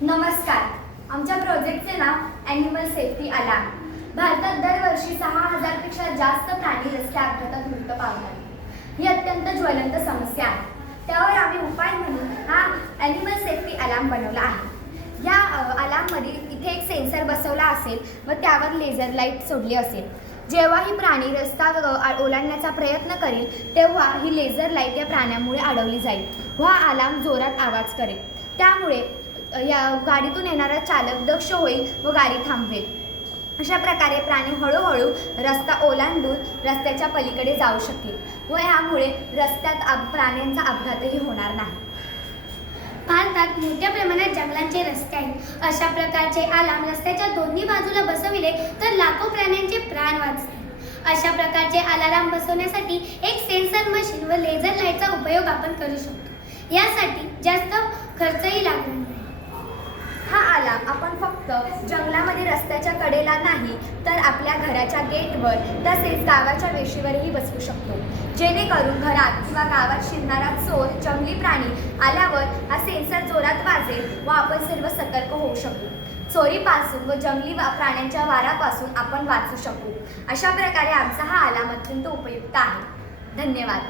नमस्कार. आमच्या प्रोजेक्टचे नाव ॲनिमल सेफ्टी अलार्म. भारतात दरवर्षी 6,000 पेक्षा जास्त प्राणी रस्ते अपघातात मृत्यू पावतात. ही अत्यंत ज्वलंत समस्या आहे. त्यावर आम्ही उपाय म्हणून हा ॲनिमल सेफ्टी अलार्म बनवला आहे. या अलार्ममध्ये इथे एक सेन्सर बसवला असेल व त्यावर लेझर लाईट सोडली असेल. जेव्हाही प्राणी रस्ता ओलांडण्याचा प्रयत्न करेल तेव्हा ही लेझर लाईट या प्राण्यामुळे अडवली जाईल व हा अलार्म जोरात आवाज करेल. त्यामुळे या गाडीतून येणारा चालक दक्ष होईल व गाडी थांबवेल. अशा प्रकारे प्राणी हळूहळू रस्ता ओलांडून रस्त्याच्या पलीकडे जाऊ शकेल व यामुळे रस्त्यात प्राण्यांचा अपघातही होणार नाही. भारतात मोठ्या प्रमाणात जंगलांचे रस्ते आहेत. अशा प्रकारचे अलार्म रस्त्याच्या दोन्ही बाजूला बसविले तर लाखो प्राण्यांचे प्राण वाचतील. अशा प्रकारचे अलार्म बसवण्यासाठी एक सेन्सर मशीन व लेझर लाईटचा उपयोग आपण करू शकतो. यासाठी जास्त खर्चही लागणार नाही. हा अलार्म आपण फक्त जंगलामध्ये रस्त्याच्या कडेला नाही तर आपल्या घराच्या गेटवर तसेच गावाच्या वेशीवरही बसवू शकतो, जेणेकरून घरात किंवा गावात शिरणारा चोर जंगली प्राणी आल्यावर हा सेन्सर जोरात वाजेल व आपण सर्व सतर्क होऊ शकू. चोरीपासून व जंगली प्राण्यांच्या वारापासून आपण वाचू शकू. अशा प्रकारे आमचा हा अलार्म अत्यंत उपयुक्त आहे. धन्यवाद.